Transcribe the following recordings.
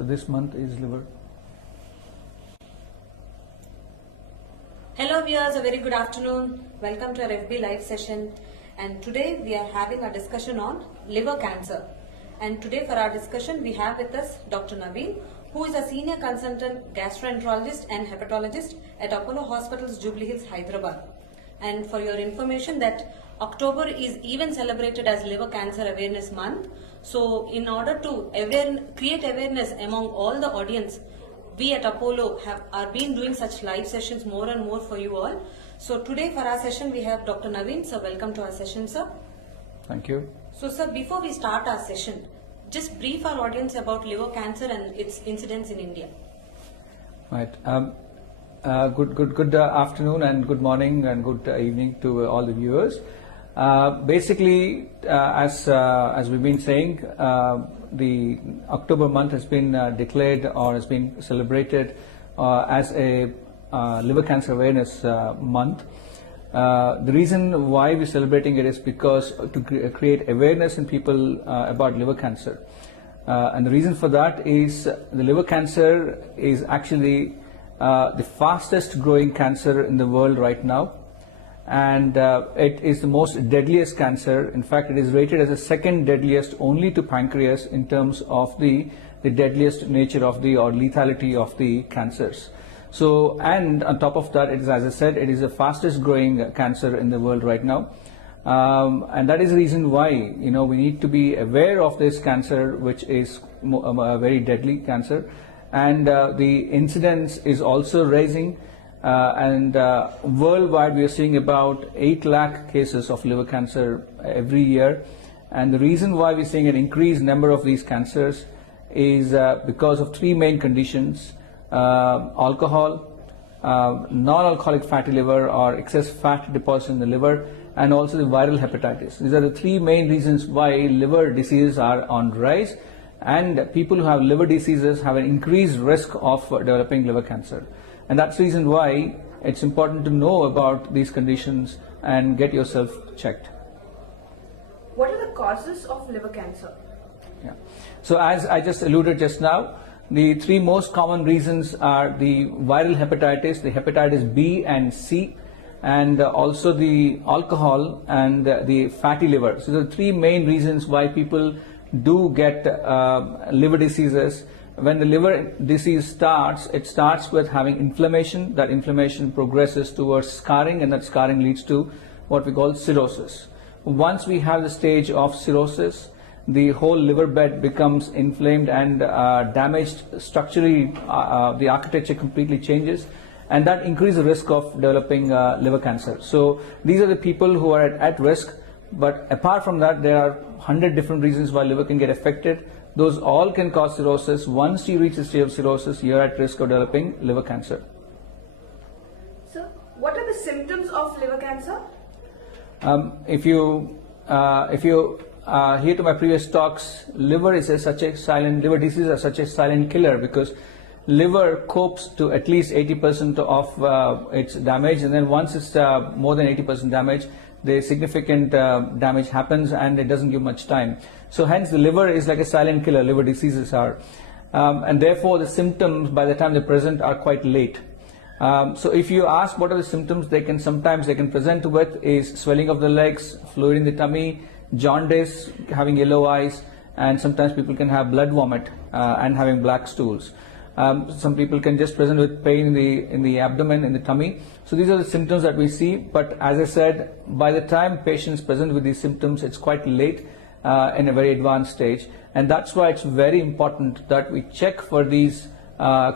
So this month is liver. Hello viewers, a very good afternoon. Welcome to our FB live session. And today we are having a discussion on liver cancer. And today for our discussion we have with us Dr. Naveen, who is a senior consultant gastroenterologist and hepatologist at Apollo Hospitals, Jubilee Hills, Hyderabad. And for your information that October is even celebrated as Liver Cancer Awareness Month. So in order to create awareness among all the audience, we at Apollo are been doing such live sessions more and more for you all. So today for our session we have Dr. Naveen. So welcome to our session, sir. Thank you. So sir, before we start our session, just brief our audience about liver cancer and its incidence in India. Right. Good afternoon and good morning and good evening to all the viewers. Basically, as we've been saying, the October month has been declared or has been celebrated as a liver cancer awareness month. The reason why we're celebrating it is because to create awareness in people about liver cancer. And the reason for that is the liver cancer is actually the fastest growing cancer in the world right now. And it is the most deadliest cancer. In fact, it is rated as the second deadliest only to pancreas in terms of the deadliest nature of or lethality of the cancers. So, and on top of that, it is, as I said, it is the fastest growing cancer in the world right now. And that is the reason why, we need to be aware of this cancer, which is a very deadly cancer. And the incidence is also rising. And worldwide we are seeing about 8 lakh cases of liver cancer every year. And the reason why we're seeing an increased number of these cancers is because of 3 main conditions: alcohol, non-alcoholic fatty liver or excess fat deposit in the liver, and also the viral hepatitis. These are the 3 main reasons why liver diseases are on rise, and people who have liver diseases have an increased risk of developing liver cancer. And that's the reason why it's important to know about these conditions and get yourself checked. What are the causes of liver cancer? Yeah. So as I just alluded just now, the 3 most common reasons are the viral hepatitis, the hepatitis B and C, and also the alcohol and the fatty liver. So the 3 main reasons why people do get liver diseases. When the liver disease starts, it starts with having inflammation. That inflammation progresses towards scarring, and that scarring leads to what we call cirrhosis. Once we have the stage of cirrhosis, the whole liver bed becomes inflamed and damaged structurally. The architecture completely changes, and that increases the risk of developing liver cancer. So these are the people who are at risk. But apart from that, there are 100 different reasons why liver can get affected. Those all can cause cirrhosis. Once you reach the stage of cirrhosis, you're at risk of developing liver cancer. So, what are the symptoms of liver cancer? If you hear to my previous talks, liver diseases are such a silent killer, because liver copes to at least 80% of its damage, and then once it's more than 80% damage, the significant damage happens and it doesn't give much time. So hence the liver is like a silent killer, liver diseases are. And therefore the symptoms by the time they present are quite late. So if you ask what are the symptoms sometimes they can present with is swelling of the legs, fluid in the tummy, jaundice, having yellow eyes, and sometimes people can have blood vomit and having black stools. Some people can just present with pain in the abdomen, in the tummy. So these are the symptoms that we see. But as I said, by the time patients present with these symptoms, it's quite late in a very advanced stage. And that's why it's very important that we check for these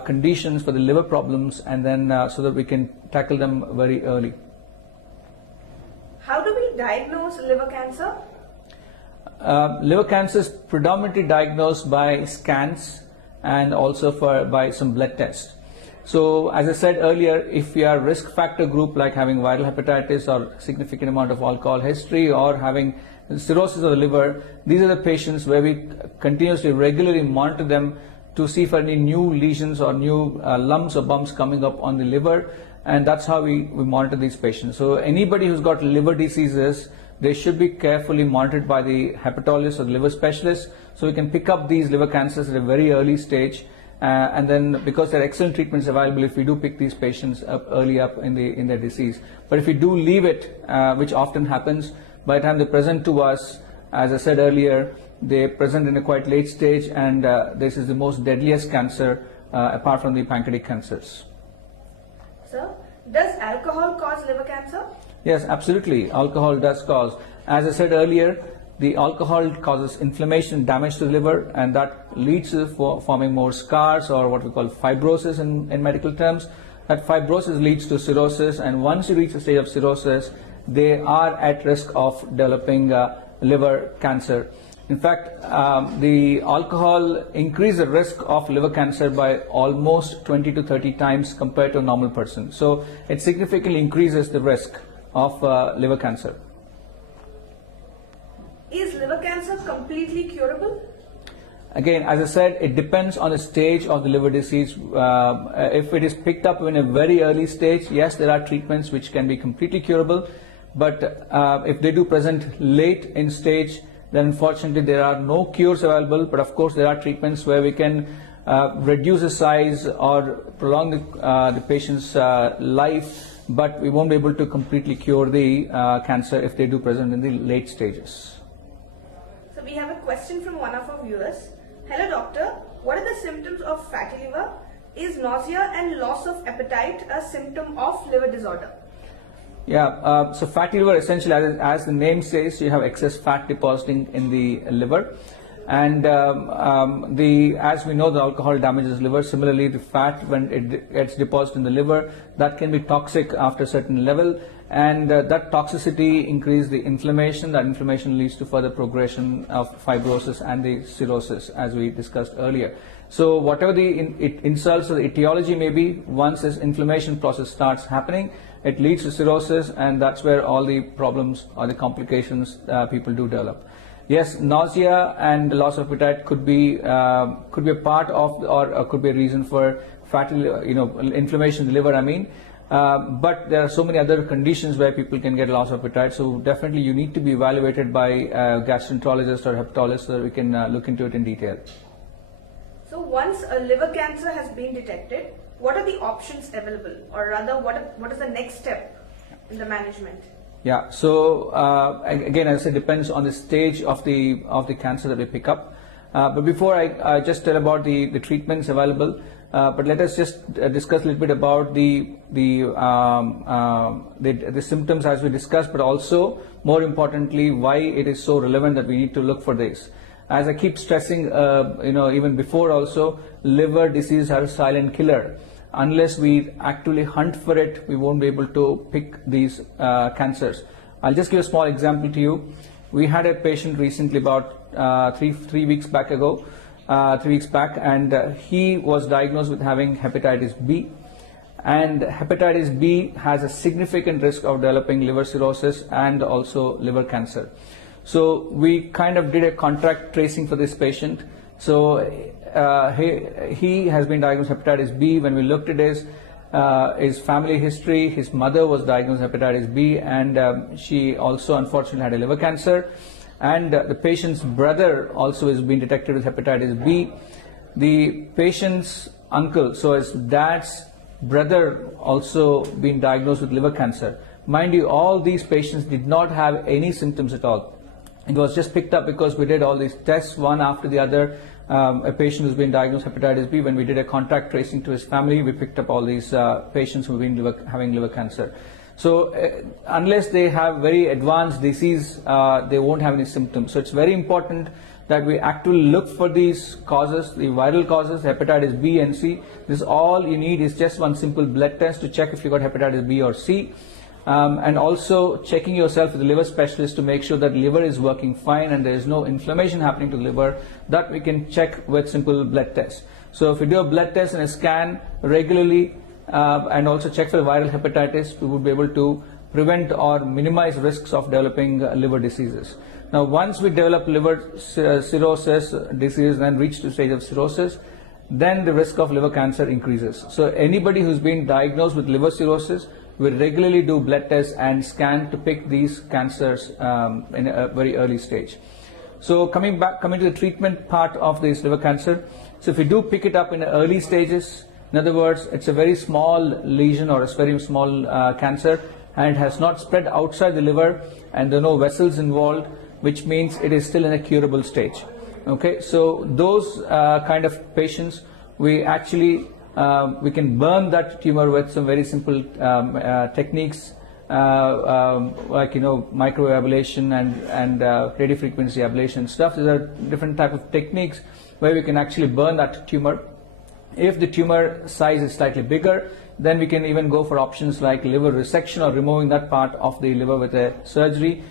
conditions, for the liver problems, and then so that we can tackle them very early. How do we diagnose liver cancer? Liver cancer is predominantly diagnosed by scans and also by some blood tests. So as I said earlier, if you are risk factor group like having viral hepatitis or significant amount of alcohol history or having cirrhosis of the liver, these are the patients where we continuously, regularly monitor them to see for any new lesions or new lumps or bumps coming up on the liver, and that's how we monitor these patients. So anybody who's got liver diseases, they should be carefully monitored by the hepatologist or the liver specialist, so we can pick up these liver cancers at a very early stage and then because there are excellent treatments available if we do pick these patients up early up in their disease. But if we do leave it, which often happens, by the time they present to us, as I said earlier, they present in a quite late stage, and this is the most deadliest cancer apart from the pancreatic cancers. Sir, does alcohol cause liver cancer? Yes, absolutely. Alcohol does cause. As I said earlier, the alcohol causes inflammation, damage to the liver, and that leads to forming more scars, or what we call fibrosis in medical terms. That fibrosis leads to cirrhosis, and once you reach the stage of cirrhosis, they are at risk of developing liver cancer. In fact, the alcohol increases the risk of liver cancer by almost 20 to 30 times compared to a normal person. So it significantly increases the risk of liver cancer. Is liver cancer completely curable? Again, as I said, it depends on the stage of the liver disease. If it is picked up in a very early stage, yes, there are treatments which can be completely curable. But if they do present late in stage, then unfortunately there are no cures available. But of course, there are treatments where we can reduce the size or prolong the patient's life, but we won't be able to completely cure the cancer if they do present in the late stages. So we have a question from one of our viewers. Hello doctor, what are the symptoms of fatty liver? Is nausea and loss of appetite a symptom of liver disorder? Yeah, so fatty liver, essentially, as the name says, you have excess fat depositing in the liver, and as we know, the alcohol damages liver. Similarly, the fat, when it gets deposited in the liver, that can be toxic after a certain level, and that toxicity increases the inflammation. That inflammation leads to further progression of fibrosis and the cirrhosis, as we discussed earlier. So whatever the insults or the etiology may be, once this inflammation process starts happening, it leads to cirrhosis, and that's where all the problems or the complications people do develop. Yes, nausea and loss of appetite could be a part of, or could be a reason for fatty, inflammation in the liver. But there are so many other conditions where people can get loss of appetite. So definitely, you need to be evaluated by a gastroenterologist or hepatologist so that we can look into it in detail. So once a liver cancer has been detected, what are the options available, or rather, what is the next step in the management? Yeah. So again, as I said, depends on the stage of the cancer that we pick up. But before I just tell about the treatments available, but let us just discuss a little bit about the symptoms as we discussed, but also more importantly, why it is so relevant that we need to look for this. As I keep stressing, even before also, liver disease is a silent killer. Unless we actually hunt for it, we won't be able to pick these cancers. I'll just give a small example to you. We had a patient recently, about 3 weeks back, and he was diagnosed with having hepatitis B. And hepatitis B has a significant risk of developing liver cirrhosis and also liver cancer. So we kind of did a contact tracing for this patient. So he has been diagnosed with hepatitis B. When we looked at his family history, his mother was diagnosed with hepatitis B, and she also unfortunately had a liver cancer. And the patient's brother also has been detected with hepatitis B. The patient's uncle, so his dad's brother, also been diagnosed with liver cancer. Mind you, all these patients did not have any symptoms at all. It was just picked up because we did all these tests one after the other. A patient who's been diagnosed with hepatitis B, when we did a contact tracing to his family, we picked up all these patients who've been having liver cancer. So unless they have very advanced disease, they won't have any symptoms. So it's very important that we actually look for these causes, the viral causes, hepatitis B and C. This all you need is just one simple blood test to check if you got hepatitis B or C. And also checking yourself with the liver specialist to make sure that liver is working fine and there is no inflammation happening to the liver. That we can check with simple blood tests. So if you do a blood test and a scan regularly, and also check for viral hepatitis, we would be able to prevent or minimize risks of developing liver diseases. Now, once we develop liver cirrhosis disease and reach to stage of cirrhosis, then the risk of liver cancer increases. So anybody who's been diagnosed with liver cirrhosis will regularly do blood tests and scan to pick these cancers in a very early stage. So coming to the treatment part of this liver cancer, so if we do pick it up in the early stages, in other words, it's a very small lesion or a very small cancer, and it has not spread outside the liver, and there are no vessels involved, which means it is still in a curable stage. Okay, so those kind of patients, we actually we can burn that tumor with some very simple techniques, like microwave ablation and radiofrequency ablation stuff. These are different type of techniques where we can actually burn that tumor. If the tumor size is slightly bigger, then we can even go for options like liver resection or removing that part of the liver with a surgery,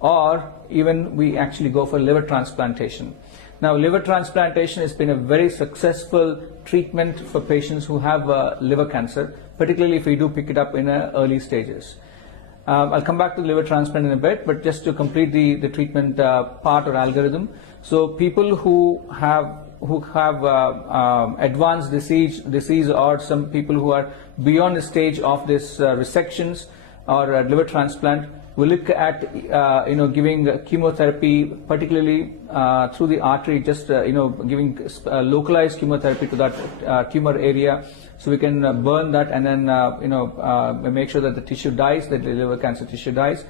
or even we actually go for liver transplantation. Now, liver transplantation has been a very successful treatment for patients who have liver cancer, particularly if we do pick it up in early stages. I'll come back to the liver transplant in a bit, but just to complete the treatment part or algorithm. So people who have advanced disease, or some people who are beyond the stage of this resections or liver transplant, we look at giving chemotherapy, particularly through the artery, just giving localized chemotherapy to that tumor area, so we can burn that and then make sure that the tissue dies, that the liver cancer tissue dies.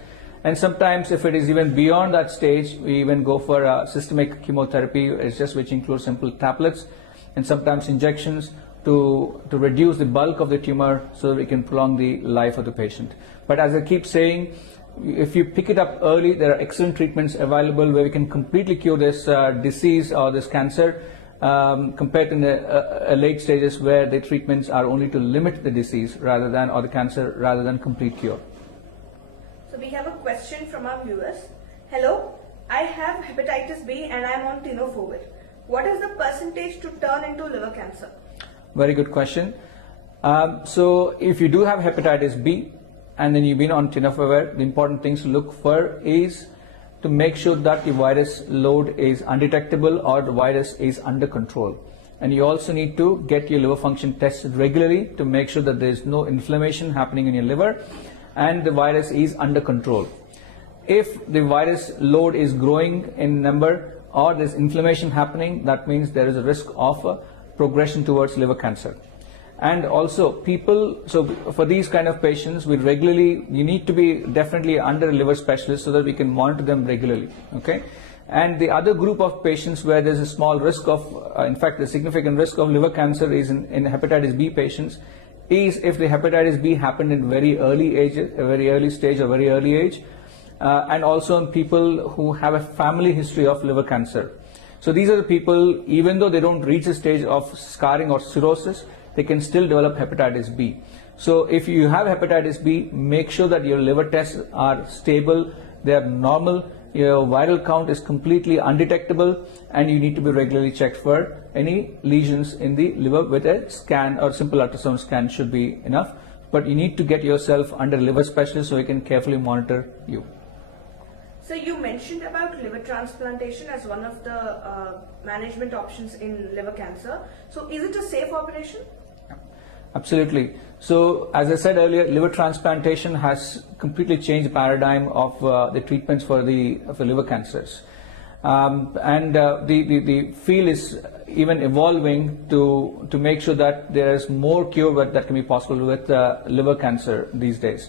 And sometimes, if it is even beyond that stage, we even go for systemic chemotherapy, which includes simple tablets and sometimes injections to reduce the bulk of the tumor, so that we can prolong the life of the patient. But as I keep saying, if you pick it up early, there are excellent treatments available where we can completely cure this disease or this cancer, compared to the late stages where the treatments are only to limit the disease or the cancer rather than complete cure. So we have a question from our viewers. Hello, I have hepatitis B and I am on tenofovir. What is the percentage to turn into liver cancer? Very good question. So if you do have hepatitis B and then you've been on tenofovir, the important things to look for is to make sure that the virus load is undetectable or the virus is under control. And you also need to get your liver function tested regularly to make sure that there is no inflammation happening in your liver and the virus is under control. If the virus load is growing in number or there's inflammation happening, that means there is a risk of progression towards liver cancer. And also so for these kind of patients, you need to be definitely under a liver specialist so that we can monitor them regularly. Okay. And the other group of patients where there's a small risk of, in fact, the significant risk of liver cancer is in hepatitis B patients, is if the hepatitis B happened in very early stage or very early age, and also in people who have a family history of liver cancer. So these are the people, even though they don't reach a stage of scarring or cirrhosis, they can still develop hepatitis B. So if you have hepatitis B, make sure that your liver tests are stable, they are normal, your viral count is completely undetectable, and you need to be regularly checked for any lesions in the liver with a scan, or simple ultrasound scan should be enough. But you need to get yourself under a liver specialist so he can carefully monitor you. So you mentioned about liver transplantation as one of the management options in liver cancer. So is it a safe operation? Absolutely. So as I said earlier, liver transplantation has completely changed the paradigm of the treatments for liver cancers. The field is even evolving to make sure that there is more cure that can be possible with liver cancer these days.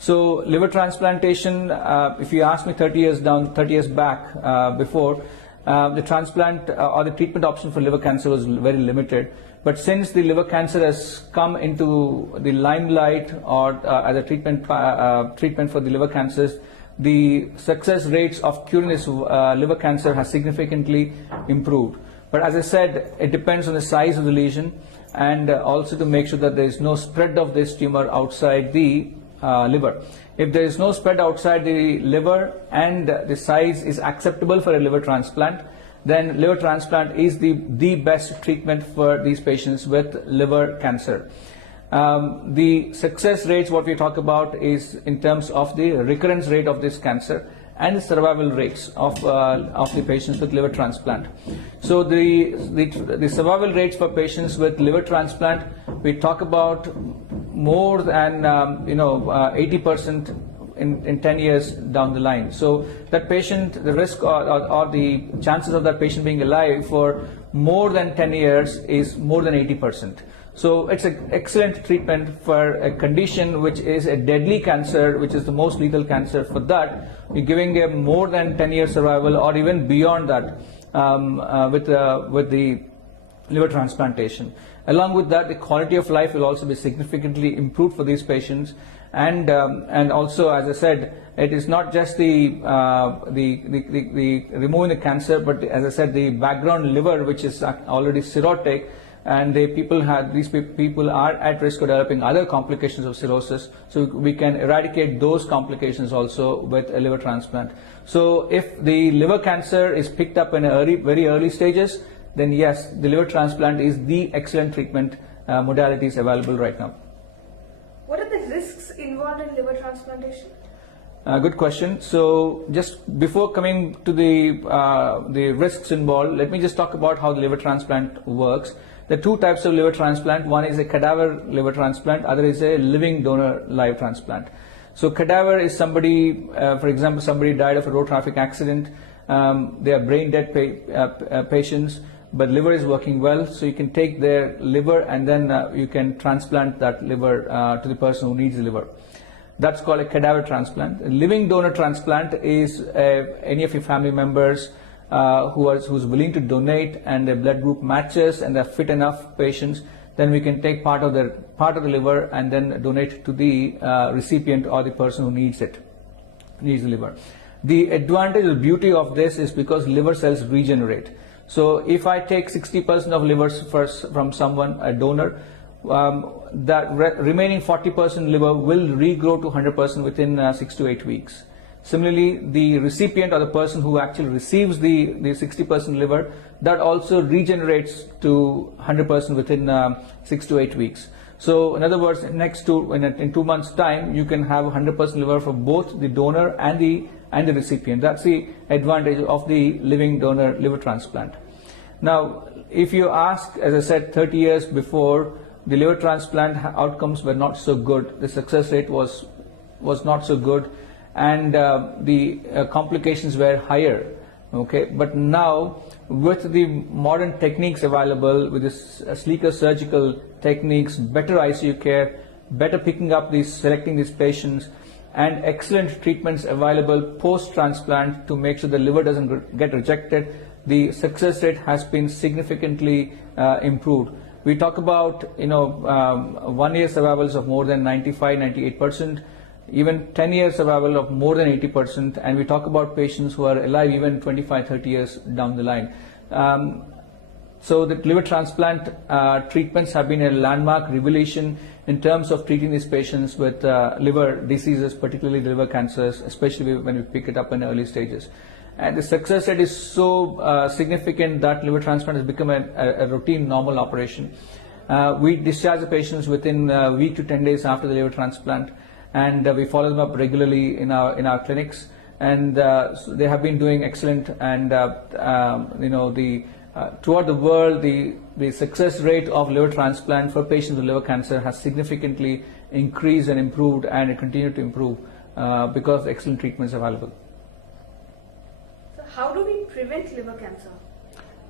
So liver transplantation, if you ask me 30 years back, before, the transplant or the treatment option for liver cancer was very limited. But since the liver cancer has come into the limelight or as a treatment for the liver cancers, the success rates of curing this liver cancer has significantly improved. But as I said, it depends on the size of the lesion, and also to make sure that there is no spread of this tumor outside the liver. If there is no spread outside the liver and the size is acceptable for a liver transplant, then liver transplant is the best treatment for these patients with liver cancer. The success rates, what we talk about, is in terms of the recurrence rate of this cancer and the survival rates of the patients with liver transplant. So the survival rates for patients with liver transplant, we talk about more than 80% in 10 years down the line. So that patient, the risk or the chances of that patient being alive for more than 10 years is more than 80%. So it's an excellent treatment for a condition which is a deadly cancer, which is the most lethal cancer. For that, we're giving a more than 10-year survival or even beyond that with the liver transplantation. Along with that, the quality of life will also be significantly improved for these patients. And also, as I said, it is not just the removing the cancer, but as I said, the background liver, which is already cirrhotic, and these people are at risk of developing other complications of cirrhosis. So we can eradicate those complications also with a liver transplant. So if the liver cancer is picked up in very early stages, then yes, the liver transplant is the excellent treatment modalities available right now. What are the risks involved in liver transplantation? Good question. So just before coming to the risks involved, let me just talk about how the liver transplant works. There are two types of liver transplant. One is a cadaver liver transplant, other is a living donor live transplant. So cadaver is somebody, for example, somebody died of a road traffic accident. They are brain dead patients, but liver is working well. So you can take their liver and then you can transplant that liver to the person who needs the liver. That's called a cadaver transplant. A living donor transplant is any of your family members who's willing to donate and their blood group matches and they're fit enough patients, then we can take part of the liver and then donate to the recipient or the person who needs the liver. The advantage or beauty of this is because liver cells regenerate. So if I take 60% of livers from someone, a donor, that remaining 40% liver will regrow to 100% within 6 to 8 weeks. Similarly, the recipient or the person who actually receives the 60% liver, that also regenerates to 100% within 6 to 8 weeks. So in other words, in 2 months' time, you can have 100% liver for both the donor and the recipient. That's the advantage of the living donor liver transplant. Now, if you ask, as I said, 30 years before, the liver transplant outcomes were not so good. The success rate was not so good, and the complications were higher. Okay, but now with the modern techniques available, with this sleeker surgical techniques, better ICU care, better selecting these patients, and excellent treatments available post-transplant to make sure the liver doesn't get rejected, the success rate has been significantly improved. We talk about 1 year survivals of more than 95-98%, even 10 year survival of more than 80%, and we talk about patients who are alive even 25-30 years down the line. So the liver transplant treatments have been a landmark revelation in terms of treating these patients with liver diseases, particularly liver cancers, especially when we pick it up in early stages. And the success rate is so significant that liver transplant has become a routine normal operation. We discharge the patients within a week to 10 days after the liver transplant, and we follow them up regularly in our clinics, and so they have been doing excellent. And throughout the world, the success rate of liver transplant for patients with liver cancer has significantly increased and improved, and it continued to improve because of the excellent treatments available. So how do we prevent liver cancer?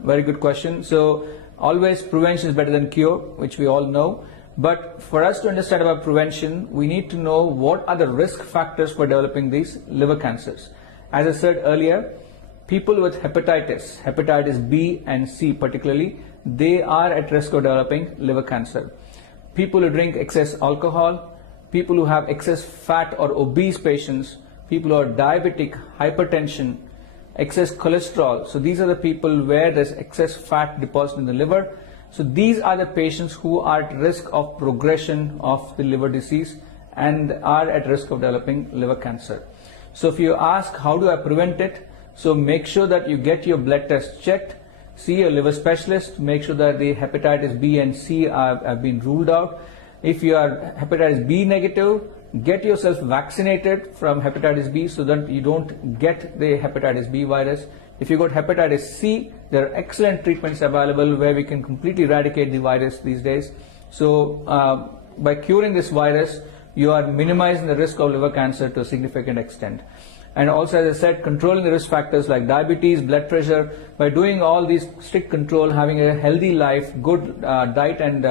Very good question. So always prevention is better than cure, which we all know. But for us to understand about prevention, we need to know what are the risk factors for developing these liver cancers. As I said earlier, people with hepatitis B and C particularly, they are at risk of developing liver cancer. People who drink excess alcohol, people who have excess fat or obese patients, people who are diabetic, hypertension, excess cholesterol. So these are the people where there's excess fat deposited in the liver. So these are the patients who are at risk of progression of the liver disease and are at risk of developing liver cancer. So if you ask, how do I prevent it? So make sure that you get your blood test checked, see a liver specialist, make sure that the hepatitis B and C have been ruled out. If you are hepatitis B negative, get yourself vaccinated from hepatitis B so that you don't get the hepatitis B virus. If you got hepatitis C, there are excellent treatments available where we can completely eradicate the virus these days. So by curing this virus, you are minimizing the risk of liver cancer to a significant extent. And also, as I said, controlling the risk factors like diabetes, blood pressure, by doing all these strict control, having a healthy life, good diet and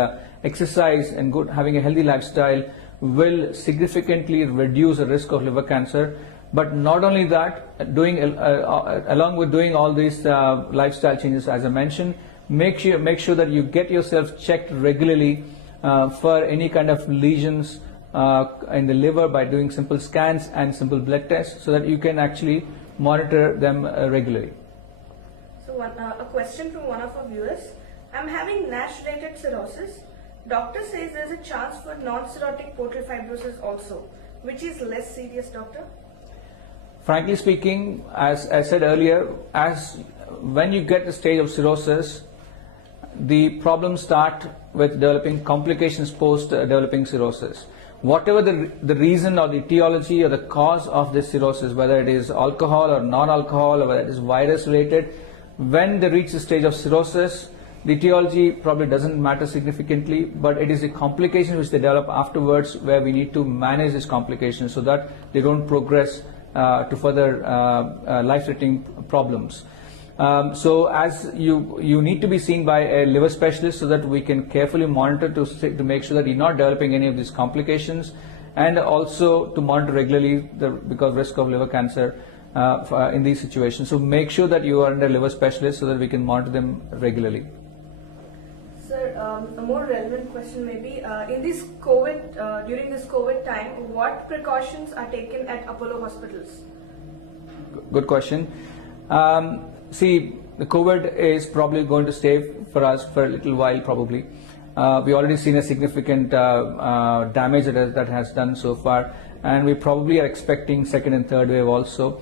exercise, and having a healthy lifestyle will significantly reduce the risk of liver cancer. But not only that, along with doing all these lifestyle changes, as I mentioned, make sure that you get yourself checked regularly for any kind of lesions in the liver by doing simple scans and simple blood tests, so that you can actually monitor them regularly. So a question from one of our viewers. I'm having NASH-related cirrhosis. Doctor says there's a chance for non-cirrhotic portal fibrosis also. Which is less serious, doctor? Frankly speaking, as I said earlier, when you get the stage of cirrhosis, the problems start with developing complications post developing cirrhosis. Whatever the reason or the etiology or the cause of this cirrhosis, whether it is alcohol or non-alcohol or whether it is virus related, when they reach the stage of cirrhosis, the etiology probably doesn't matter significantly, but it is the complications which they develop afterwards where we need to manage these complications so that they don't progress to further life-threatening problems. So as you need to be seen by a liver specialist so that we can carefully monitor to make sure that you're not developing any of these complications, and also to monitor regularly because risk of liver cancer in these situations. So make sure that you are under a liver specialist so that we can monitor them regularly. Sir, a more relevant question maybe, during this COVID time, what precautions are taken at Apollo hospitals? Good question. See, the COVID is probably going to stay for us for a little while probably. We already seen a significant damage that has done so far, and we probably are expecting second and third wave also.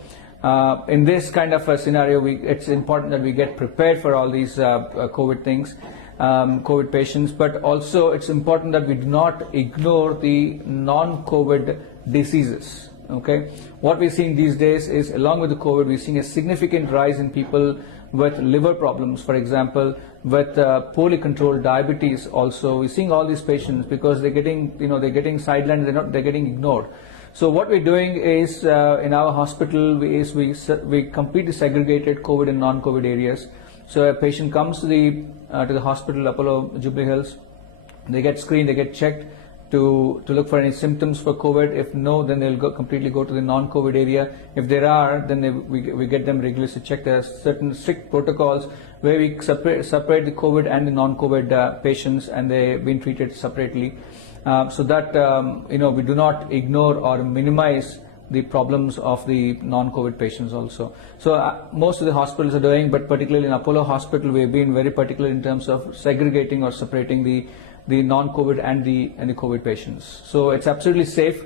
In this kind of a scenario, it's important that we get prepared for all these COVID things. COVID patients, but also it's important that we do not ignore the non-COVID diseases. Okay, what we're seeing these days is, along with the COVID, we're seeing a significant rise in people with liver problems, for example, with poorly controlled diabetes. Also, we're seeing all these patients because they're getting sidelined, they're getting ignored. So what we're doing is in our hospital we completely segregated COVID and non-COVID areas. So a patient comes to the hospital, Apollo Jubilee Hills, they get screened, they get checked to look for any symptoms for COVID. If no, then they'll completely go to the non-COVID area. If there are, then we get them regularly checked. There are certain strict protocols where we separate the COVID and the non-COVID patients, and they've been treated separately, so that we do not ignore or minimize the problems of the non-COVID patients also. So most of the hospitals are doing, but particularly in Apollo Hospital, we've been very particular in terms of segregating or separating the non-COVID and the COVID patients. So it's absolutely safe,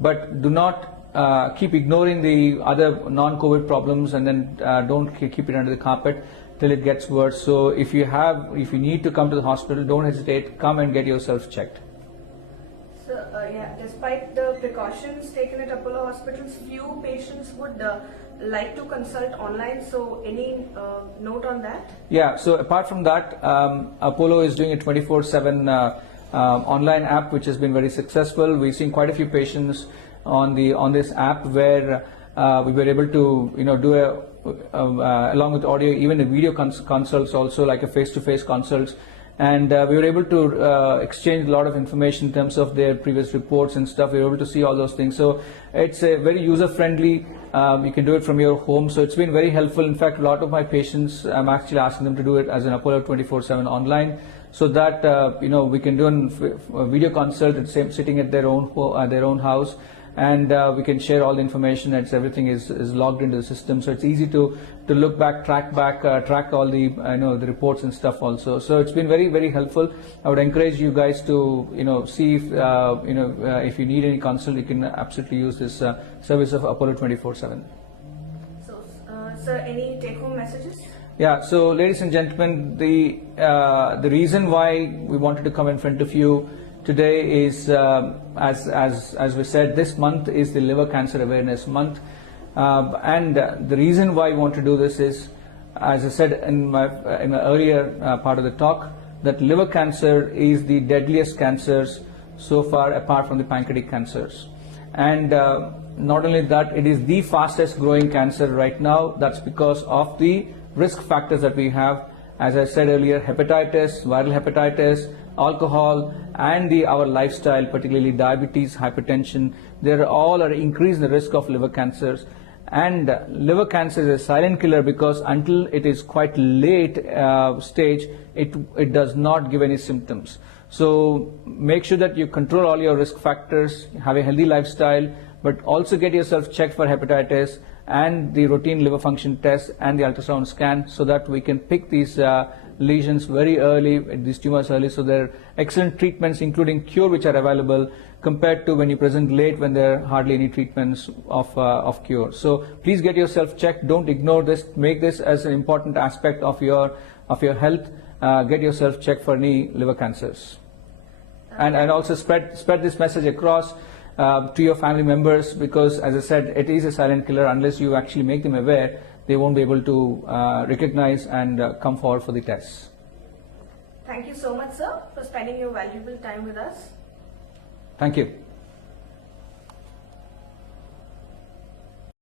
but do not keep ignoring the other non-COVID problems, and then don't keep it under the carpet till it gets worse. So if you need to come to the hospital, don't hesitate, come and get yourself checked. So, despite the precautions taken at Apollo hospitals, few patients would like to consult online. So, any note on that? Yeah, so apart from that, Apollo is doing a 24/7 online app, which has been very successful. We've seen quite a few patients on this app where we were able to do along with audio, even a video consults also, like a face-to-face consults. And we were able to exchange a lot of information in terms of their previous reports and stuff. We were able to see all those things. So it's a very user-friendly. You can do it from your home. So it's been very helpful. In fact, a lot of my patients, I'm actually asking them to do it as an Apollo 24/7 online, so that we can do a video consult sitting at their own house. And we can share all the information. Everything is logged into the system, so it's easy to look back, track all the the reports and stuff also. So it's been very, very helpful. I would encourage you guys to see if if you need any consult, you can absolutely use this service of Apollo 24/7. So, sir, any take-home messages? Yeah. So, ladies and gentlemen, the reason why we wanted to come in front of you today is, as we said, this month is the Liver Cancer Awareness Month, and the reason why we want to do this is, as I said in my earlier part of the talk, that liver cancer is the deadliest cancers so far apart from the pancreatic cancers. And not only that, it is the fastest growing cancer right now. That's because of the risk factors that we have. As I said earlier, hepatitis, viral hepatitis, alcohol, and our lifestyle, particularly diabetes, hypertension, they all are increasing the risk of liver cancers. And liver cancer is a silent killer because until it is quite late stage, it does not give any symptoms. So make sure that you control all your risk factors, have a healthy lifestyle, but also get yourself checked for hepatitis and the routine liver function test and the ultrasound scan, so that we can pick these lesions very early, these tumors early. So there are excellent treatments, including cure, which are available, compared to when you present late, when there are hardly any treatments of cure. So please get yourself checked. Don't ignore this. Make this as an important aspect of your health. Get yourself checked for any liver cancers, and also spread this message across to your family members, because, as I said, it is a silent killer. Unless you actually make them aware, they won't be able to recognize and come forward for the tests. Thank you so much, sir, for spending your valuable time with us. Thank you.